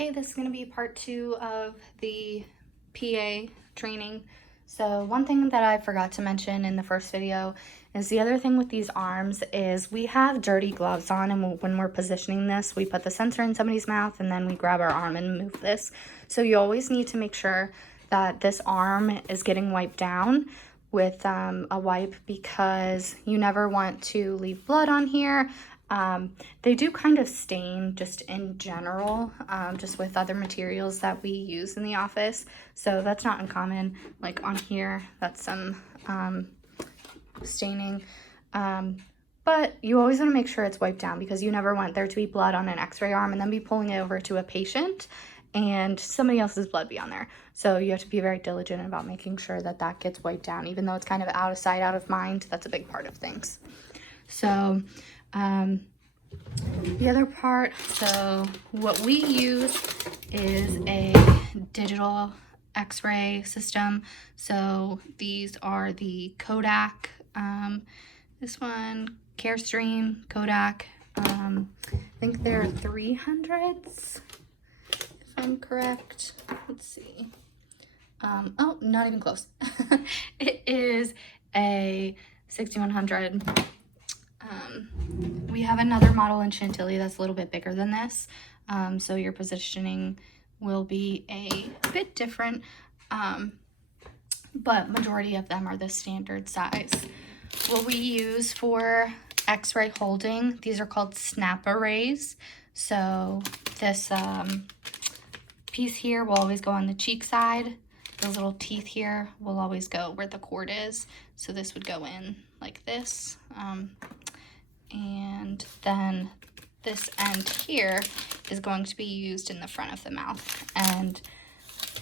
Okay, this is going to be part 2 of the PA training. So one thing that I forgot to mention in the first video is the other thing with these arms is we have dirty gloves on, and when we're positioning this, we put the sensor in somebody's mouth and then we grab our arm and move this. So you always need to make sure that this arm is getting wiped down with a wipe, because you never want to leave blood on here. They do kind of stain just in general, just with other materials that we use in the office. So that's not uncommon. Like on here, that's some staining. But you always want to make sure it's wiped down, because you never want there to be blood on an x-ray arm and then be pulling it over to a patient and somebody else's blood be on there. So you have to be very diligent about making sure that that gets wiped down, even though it's kind of out of sight, out of mind. That's a big part of things. So the other part, so what we use is a digital x-ray system. So these are the Kodak, this one, Carestream, Kodak, I think they're 300s, if I'm correct. Let's see. Oh, not even close. It is a 6100. We have another model in Chantilly that's a little bit bigger than this, so your positioning will be a bit different, but majority of them are the standard size. What we use for x-ray holding, these are called snap arrays. So this piece here will always go on the cheek side. Those little teeth here will always go where the cord is. So this would go in like this. And then this end here is going to be used in the front of the mouth. And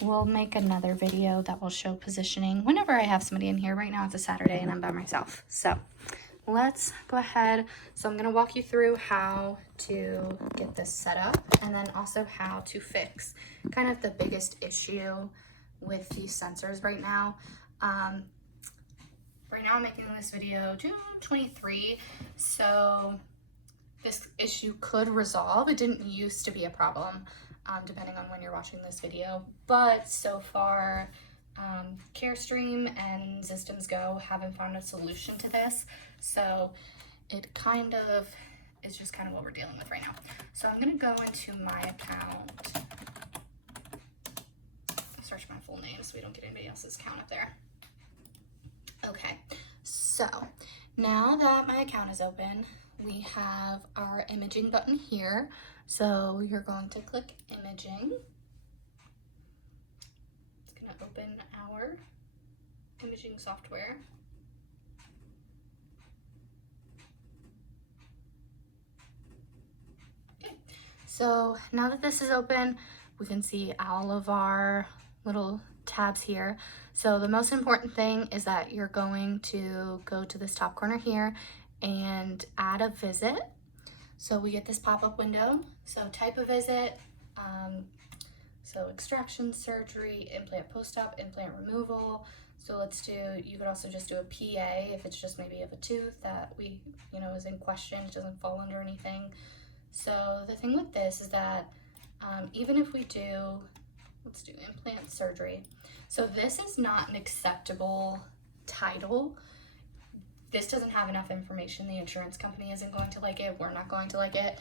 we'll make another video that will show positioning whenever I have somebody in here. Right now it's a Saturday and I'm by myself. So let's go ahead. So I'm going to walk you through how to get this set up, and then also how to fix kind of the biggest issue with these sensors right now. Right now I'm making this video June 23, so this issue could resolve. It didn't used to be a problem, depending on when you're watching this video, but so far Carestream and Systems Go haven't found a solution to this, so it kind of is just kind of what we're dealing with right now. So I'm going to go into my account, search my full name so we don't get anybody else's account up there. Okay, so now that my account is open, we have our imaging button here. So you're going to click imaging. It's going to open our imaging software. Okay, so now that this is open, we can see all of our little tabs here. So the most important thing is that you're going to go to this top corner here and add a visit. So we get this pop-up window. So type of visit, so extraction, surgery, implant post-op, implant removal. So let's do, you could also just do a PA if it's just maybe of a tooth that is in question, it doesn't fall under anything. So the thing with this is that even if we do, let's do implant surgery. So this is not an acceptable title. This doesn't have enough information. The insurance company isn't going to like it. We're not going to like it.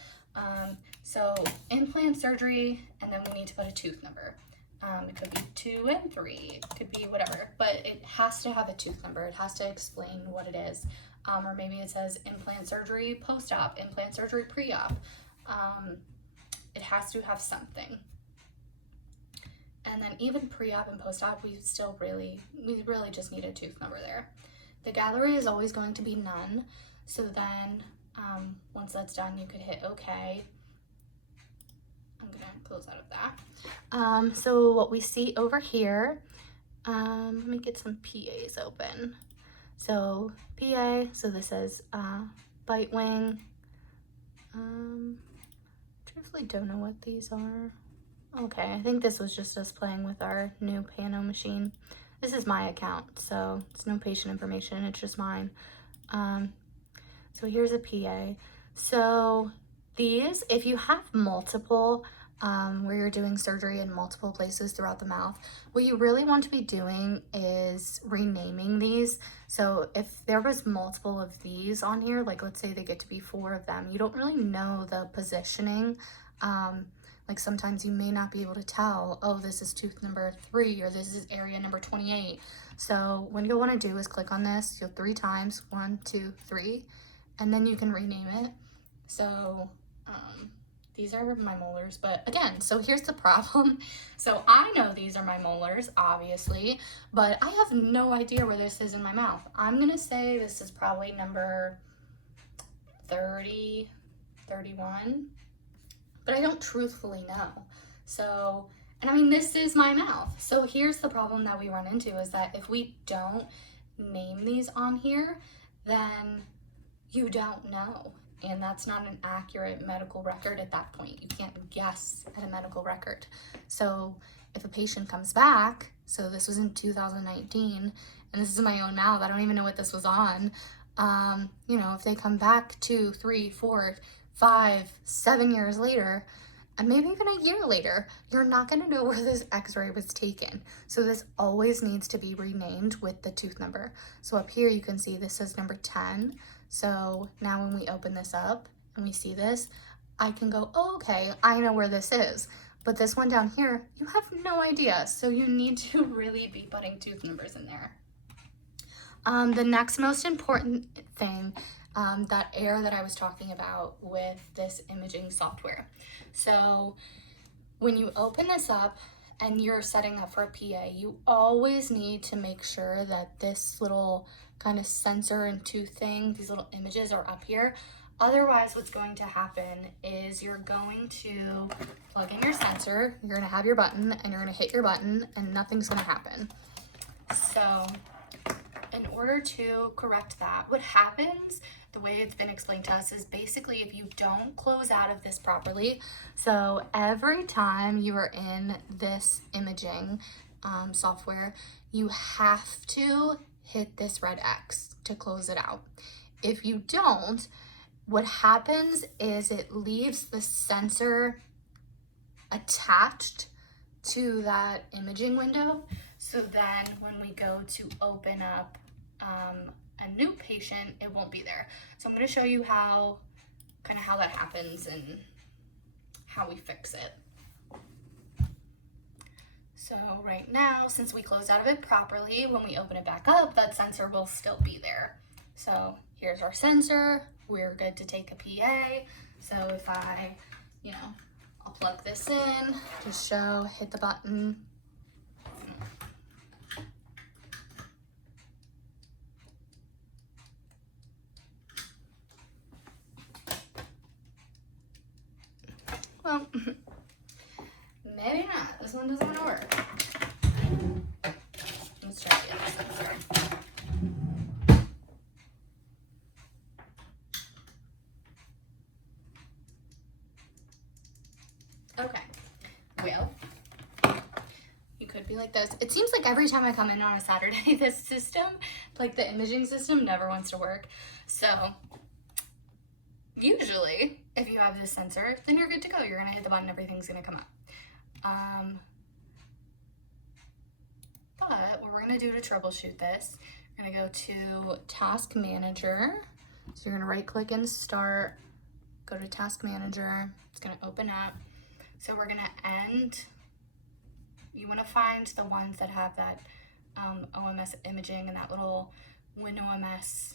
So implant surgery, and then we need to put a tooth number. It could be 2 and 3. It could be whatever, but it has to have a tooth number. It has to explain what it is. Or maybe it says implant surgery post-op, implant surgery pre-op. It has to have something. And then even pre-op and post-op, we really just need a tooth number there. The gallery is always going to be none. So then once that's done, you could hit OK. I'm gonna close out of that. So what we see over here, let me get some PAs open. So PA, so this is bite wing. Truthfully don't know what these are. Okay, I think this was just us playing with our new Pano machine. This is my account, so it's no patient information, it's just mine. So here's a PA. So these, if you have multiple, where you're doing surgery in multiple places throughout the mouth, what you really want to be doing is renaming these. So if there was multiple of these on here, like let's say they get to be 4 of them, you don't really know the positioning. Like sometimes you may not be able to tell, oh, this is tooth number 3 or this is area number 28. So what you'll want to do is click on this, you'll 3 times, 1, 2, 3, and then you can rename it. So these are my molars, but again, so here's the problem. So I know these are my molars, obviously, but I have no idea where this is in my mouth. I'm gonna say this is probably number 30, 31, but I don't truthfully know. So, and I mean, this is my mouth. So here's the problem that we run into is that if we don't name these on here, then you don't know. And that's not an accurate medical record at that point. You can't guess at a medical record. So if a patient comes back, so this was in 2019, and this is my own mouth, I don't even know what this was on. You know, if they come back 2, 3, 4, 5, 7 years later, and maybe even a year later, you're not gonna know where this x-ray was taken. So this always needs to be renamed with the tooth number. So up here you can see this says number 10. So now when we open this up and we see this, I can go, oh, okay, I know where this is. But this one down here, you have no idea. So you need to really be putting tooth numbers in there. The next most important thing, that error that I was talking about with this imaging software. So when you open this up and you're setting up for a PA, you always need to make sure that this little kind of sensor and tooth thing, these little images are up here. Otherwise, what's going to happen is you're going to plug in your sensor, you're gonna have your button, and you're gonna hit your button, and nothing's gonna happen. So in order to correct that, what happens, the way it's been explained to us, is basically if you don't close out of this properly, so every time you are in this imaging software, you have to hit this red X to close it out. If you don't, what happens is it leaves the sensor attached to that imaging window. So then when we go to open up a new patient, it won't be there. So I'm going to show you how that happens and how we fix it. So right now, since we closed out of it properly, when we open it back up, that sensor will still be there. So here's our sensor. We're good to take a PA. So if I, I'll plug this in, just show, hit the button. Well, maybe not. This one doesn't want to work. Let's try the other sensor. Okay. Well, you could be like this. It seems like every time I come in on a Saturday, this system, like the imaging system, never wants to work. So usually, if you have this sensor, then you're good to go. You're gonna hit the button, everything's gonna come up. But what we're gonna do to troubleshoot this, we're gonna go to Task Manager. So you're gonna right click and start, go to Task Manager, it's gonna open up. So we're gonna end, you wanna find the ones that have that OMS imaging and that little WinOMS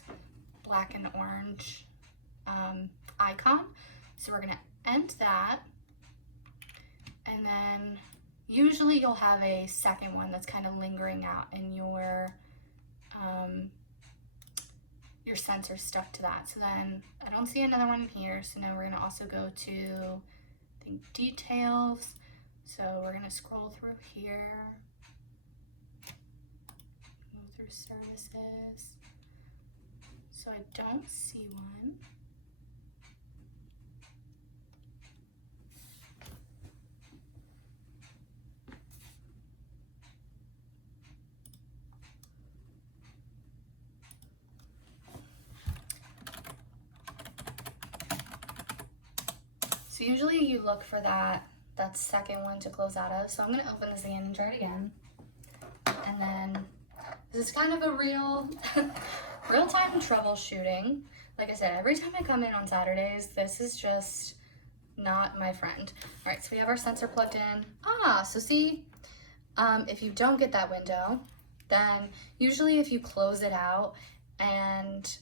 black and orange icon. So we're gonna end that, and then usually you'll have a second one that's kind of lingering out in your sensor stuck to that. So then I don't see another one here. So now we're gonna also go to, I think, details. So we're gonna scroll through here, move through services. So I don't see one. So usually you look for that that second one to close out of. So I'm gonna open this again and try it again. And then this is kind of a real-time troubleshooting. Like I said, every time I come in on Saturdays, this is just not my friend. All right, so we have our sensor plugged in. So see, if you don't get that window, then usually if you close it out and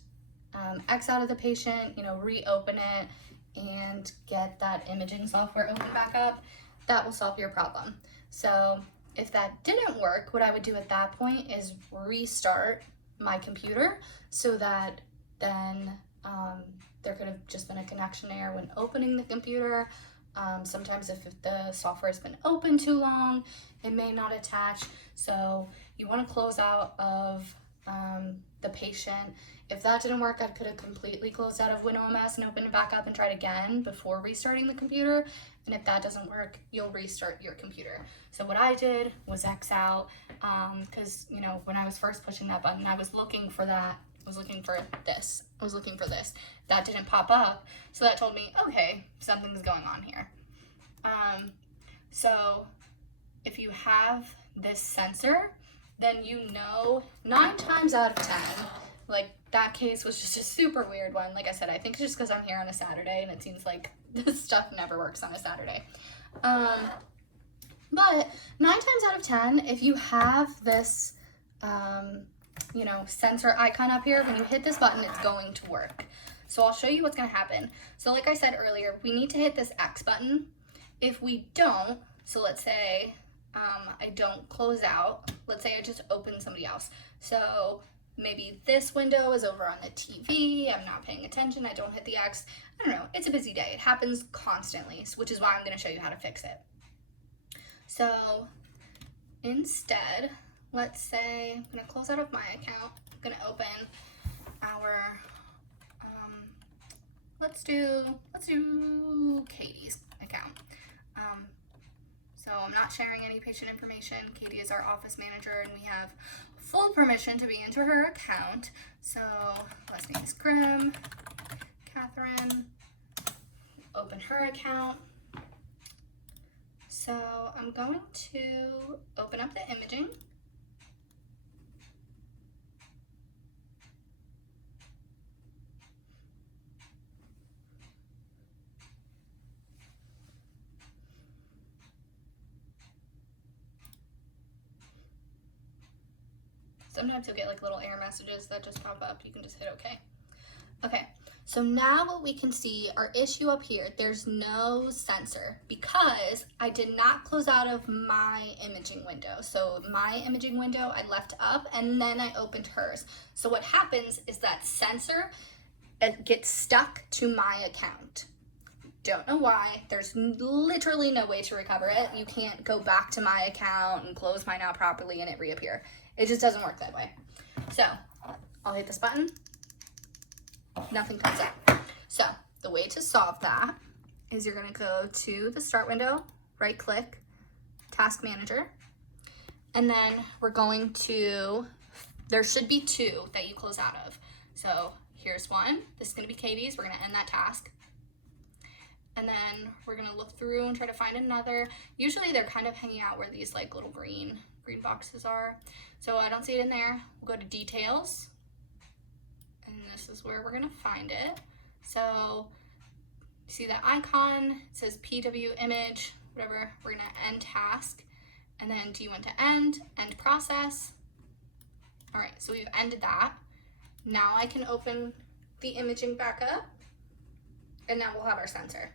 X out of the patient, reopen it and get that imaging software open back up, that will solve your problem. So if that didn't work, what I would do at that point is restart my computer so that then there could have just been a connection error when opening the computer. Sometimes if the software has been open too long, it may not attach. So you want to close out of the patient. If that didn't work, I could have completely closed out of WinOMS and opened it back up and tried again before restarting the computer. And if that doesn't work, you'll restart your computer. So what I did was X out, because when I was first pushing that button, I was looking for that. I was looking for this. That didn't pop up. So that told me, okay, something's going on here. So if you have this sensor, then 9 times out of 10, like that case was just a super weird one. Like I said, I think it's just because I'm here on a Saturday and it seems like this stuff never works on a Saturday. But 9 times out of 10, if you have this, sensor icon up here, when you hit this button, it's going to work. So I'll show you what's going to happen. So like I said earlier, we need to hit this X button. If we don't, so let's say I don't close out. Let's say I just open somebody else. So maybe this window is over on the TV. I'm not paying attention. I don't hit the X. I don't know. It's a busy day. It happens constantly, which is why I'm going to show you how to fix it. So instead, let's say I'm going to close out of my account. I'm going to open our, let's do Katie's account. So I'm not sharing any patient information. Katie is our office manager and we have full permission to be into her account. So last name is Grimm, Catherine, open her account. So I'm going to open up the imaging. Sometimes you'll get like little error messages that just pop up. You can just hit OK. Okay, so now what we can see, our issue up here, there's no sensor because I did not close out of my imaging window. So my imaging window I left up and then I opened hers. So what happens is that sensor, it gets stuck to my account. Don't know why. There's literally no way to recover it. You can't go back to my account and close mine out properly and it reappear. It just doesn't work that way. So I'll hit this button. Nothing comes up. So the way to solve that is you're gonna go to the start window, right click, task manager, and then we're going to, there should be 2 that you close out of. So here's one. This is gonna be Katie's. We're gonna end that task. And then we're gonna look through and try to find another. Usually they're kind of hanging out where these like little green boxes are. So I don't see it in there. We'll go to details. And this is where we're gonna find it. So see that icon, it says PW image, whatever. We're gonna end task. And then do you want to end process? All right, so we've ended that. Now I can open the imaging back up and now we'll have our sensor.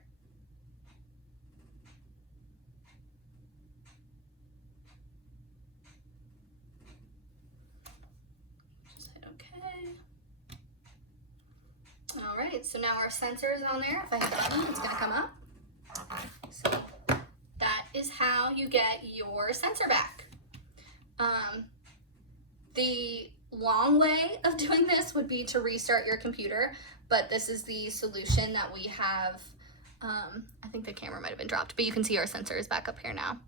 All right, so now our sensor is on there. If I hit the button, it's gonna come up. So that is how you get your sensor back. The long way of doing this would be to restart your computer, but this is the solution that we have. I think the camera might have been dropped, but you can see our sensor is back up here now.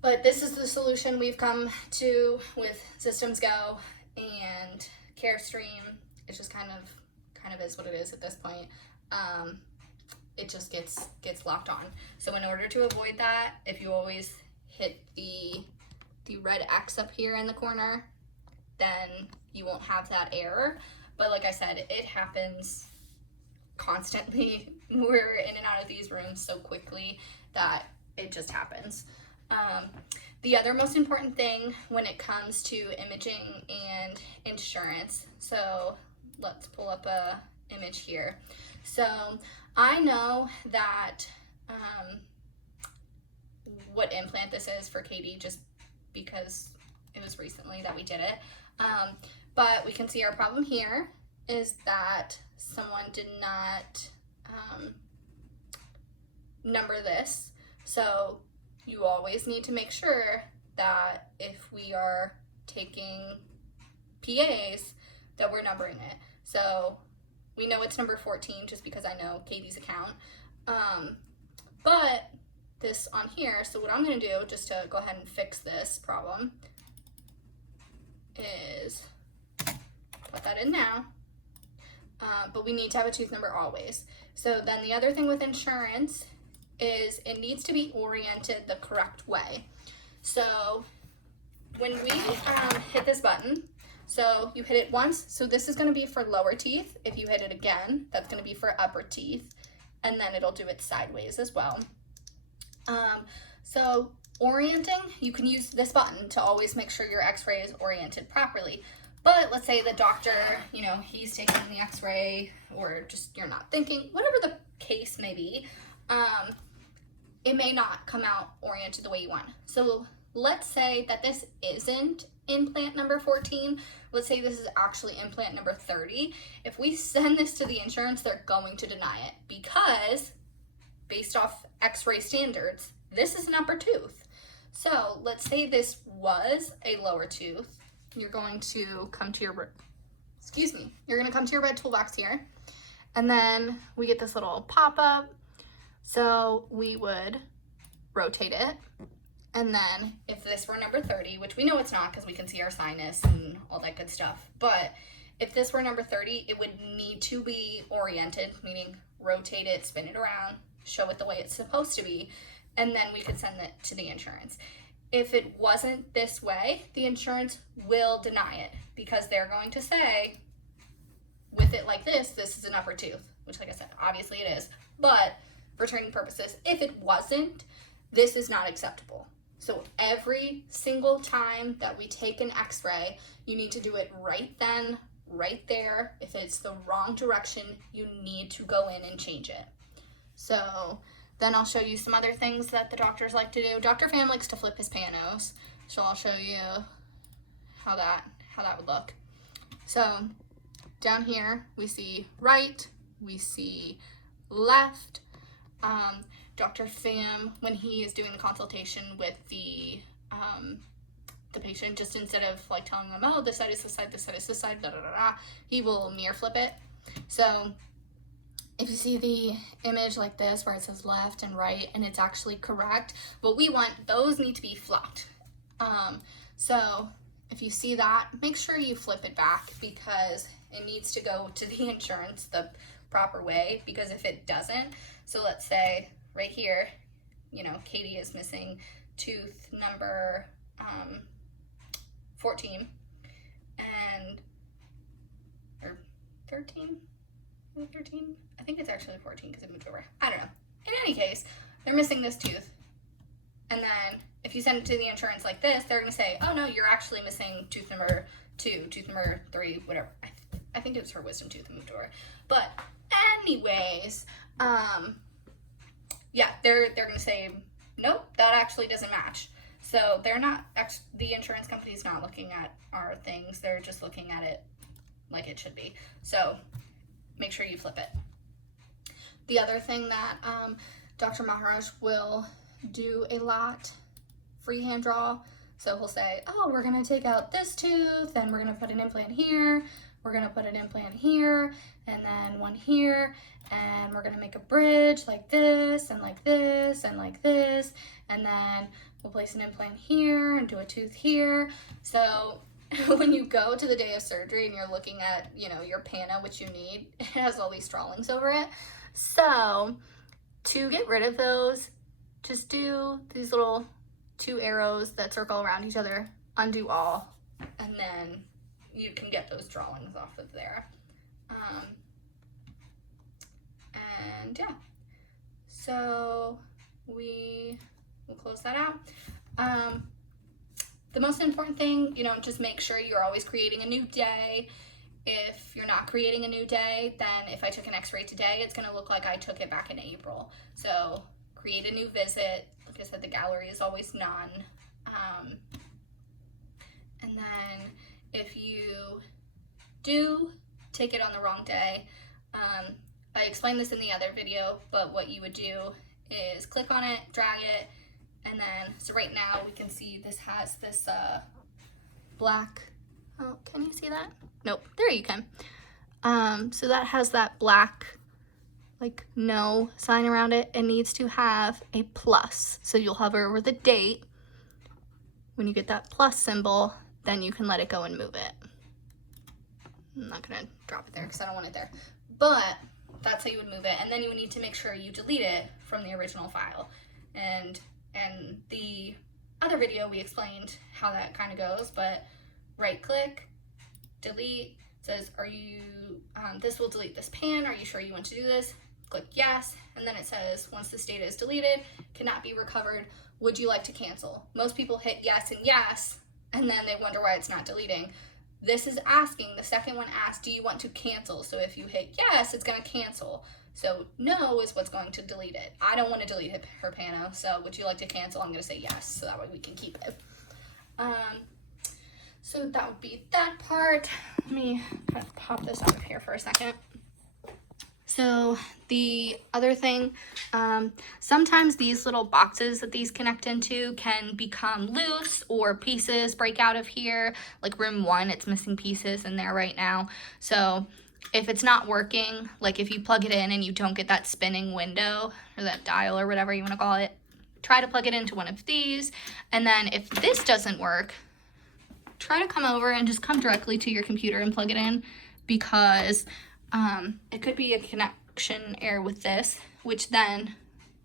But this is the solution we've come to with Systems Go and Carestream. It just kind of is what it is at this point. it just gets locked on. So in order to avoid that, if you always hit the red X up here in the corner, then you won't have that error. But like I said, it happens constantly. We're in and out of these rooms so quickly that it just happens. The other most important thing when it comes to imaging and insurance, so let's pull up a image here. So I know that what implant this is for Katie, just because it was recently that we did it. But we can see our problem here is that someone did not number this. So you always need to make sure that if we are taking PAs, that we're numbering it. So we know it's number 14 just because I know Katie's account. But this on here, so what I'm gonna do just to go ahead and fix this problem is put that in now. But we need to have a tooth number always. So then the other thing with insurance is it needs to be oriented the correct way. So when we hit this button, so you hit it once, so this is gonna be for lower teeth. If you hit it again, that's gonna be for upper teeth, and then it'll do it sideways as well. So orienting, you can use this button to always make sure your x-ray is oriented properly. But let's say the doctor, you know, he's taking the x-ray, or just you're not thinking, whatever the case may be, it may not come out oriented the way you want. So let's say that this isn't implant number 14. Let's say this is actually implant number 30. If we send this to the insurance, they're going to deny it because based off x-ray standards, this is an upper tooth. So let's say this was a lower tooth. You're going to come to your, you're gonna come to your red toolbox here, and then we get this little pop-up. So we would rotate it, and then if this were number 30, which we know it's not because we can see our sinus and all that good stuff, but if this were number 30, it would need to be oriented, meaning rotate it, spin it around, show it the way it's supposed to be, and then we could send it to the insurance. If it wasn't this way, the insurance will deny it because they're going to say, with it like this is an upper tooth, which like I said, obviously it is, but for training purposes, if it wasn't, this is not acceptable. So every single time that we take an x-ray, you need to do it right then, right there. If it's the wrong direction, you need to go in and change it. So then I'll show you some other things that the doctors like to do. Dr. Pham likes to flip his panos, so I'll show you how that would look. So down here we see right, we see left. Dr. Pham, when he is doing the consultation with the patient, just instead of like telling them, oh, this side is this side, this side is this side, da da da da, he will mirror flip it. So if you see the image like this where it says left and right and it's actually correct, what we want, those need to be flopped. So if you see that, make sure you flip it back because it needs to go to the insurance the proper way, because if it doesn't, so let's say right here, you know, Katie is missing tooth number 14 or 13? 13? I think it's actually 14 because it moved over. I don't know. In any case, they're missing this tooth. And then if you send it to the insurance like this, they're going to say, oh no, you're actually missing tooth number 2, tooth number 3, whatever. I think it was her wisdom tooth that moved over. But anyways, yeah, they're going to say, nope, that actually doesn't match. So they're not, the insurance company's not looking at our things. They're just looking at it like it should be. So make sure you flip it. The other thing that Dr. Maharaj will do a lot, freehand draw. So he'll say, oh, we're gonna take out this tooth and we're gonna put an implant here, we're gonna put an implant here, and then one here, and we're gonna make a bridge like this and like this and like this, and then we'll place an implant here and do a tooth here. So when you go to the day of surgery and you're looking at, you know, your PANA, which you need, it has all these drawings over it. So to get rid of those, just do these little 2 arrows that circle around each other, undo all, and then you can get those drawings off of there. And yeah, so we will close that out. The most important thing, you know, just make sure you're always creating a new day. If you're not creating a new day, then if I took an x-ray today, it's going to look like I took it back in April. So create a new visit. Like I said, the gallery is always none. And then if you do take it on the wrong day, I explained this in the other video, but what you would do is click on it, drag it, and then, so right now we can see this has this black, oh, can you see that? Nope, there you can. So that has that black, like, no sign around it. It needs to have a plus. So you'll hover over the date. When you get that plus symbol, then you can let it go and move it. I'm not gonna drop it there because I don't want it there. But that's how you would move it. And then you would need to make sure you delete it from the original file. And the other video we explained how that kind of goes, but right click, delete, says, are you, this will delete this pan, are you sure you want to do this? Click yes, and then it says, once this data is deleted, cannot be recovered, would you like to cancel? Most people hit yes and yes, and then they wonder why it's not deleting. This is asking, the second one asks, do you want to cancel? So if you hit yes, it's gonna cancel. So no is what's going to delete it. I don't want to delete her pano, so would you like to cancel? I'm gonna say yes, so that way we can keep it. So that would be that part. Let me kind of pop this out of here for a second. So the other thing, sometimes these little boxes that these connect into can become loose or pieces break out of here. Like room 1, it's missing pieces in there right now. So if it's not working, like if you plug it in and you don't get that spinning window or that dial or whatever you want to call it, try to plug it into one of these. And then if this doesn't work, try to come over and just come directly to your computer and plug it in, because it could be a connection error with this, which then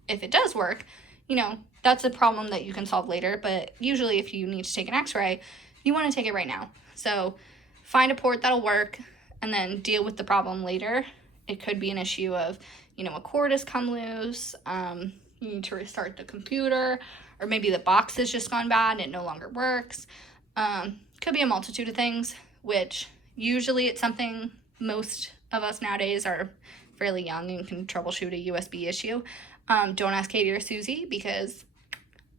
if it does work, you know, that's a problem that you can solve later. But usually if you need to take an x-ray, you want to take it right now. So find a port that'll work and then deal with the problem later. It could be an issue of, you know, a cord has come loose, you need to restart the computer, or maybe the box has just gone bad and it no longer works. Could be a multitude of things, which usually it's something most of us nowadays are fairly young and can troubleshoot a USB issue. Don't ask Katie or Susie because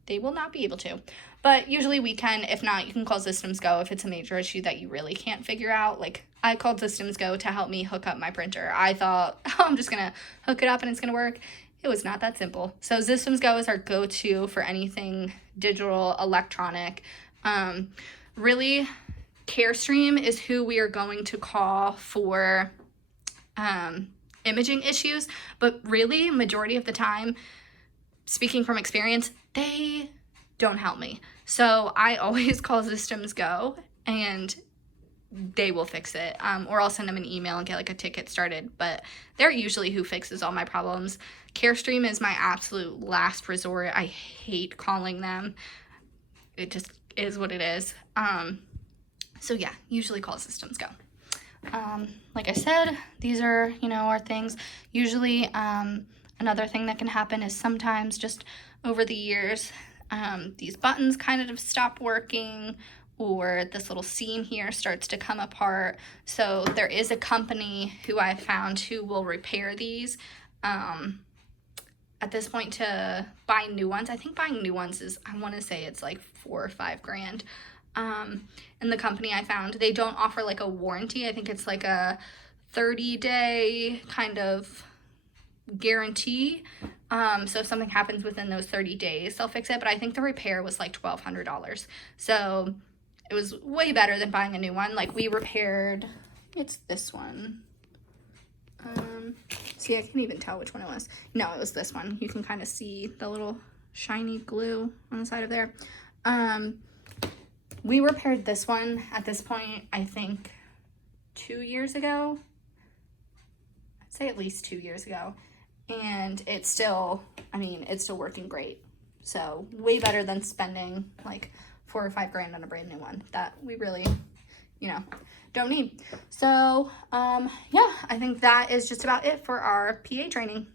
they will not be able to. But usually we can. If not, you can call Systems Go if it's a major issue that you really can't figure out. Like, I called Systems Go to help me hook up my printer. I thought, oh, I'm just going to hook it up and it's going to work. It was not that simple. So Systems Go is our go-to for anything digital, electronic. Really, Carestream is who we are going to call for imaging issues. But really, majority of the time, speaking from experience, they don't help me. So I always call Systems Go and they will fix it. Or I'll send them an email and get like a ticket started. But they're usually who fixes all my problems. Carestream is my absolute last resort. I hate calling them. It just is what it is. So yeah, usually call Systems Go. Like I said, these are, you know, our things. Usually, another thing that can happen is sometimes just over the years, these buttons kind of stop working, or this little seam here starts to come apart. So there is a company who I found who will repair these. At this point, to buy new ones, I think buying new ones is, I want to say it's like $4 or $5 grand. And the company I found, they don't offer like a warranty. I think it's like a 30-day kind of guarantee. So if something happens within those 30 days, they'll fix it. But I think the repair was like $1,200. So it was way better than buying a new one. Like we repaired, it's this one. See, I can't even tell which one it was. No, it was this one. You can kind of see the little shiny glue on the side of there. We repaired this one at this point, I think 2 years ago. I'd say at least 2 years ago. and it's still, I mean, it's still working great. So way better than spending like $4 or $5 grand on a brand new one that we really, you know, don't need. So yeah, I think that is just about it for our PA training.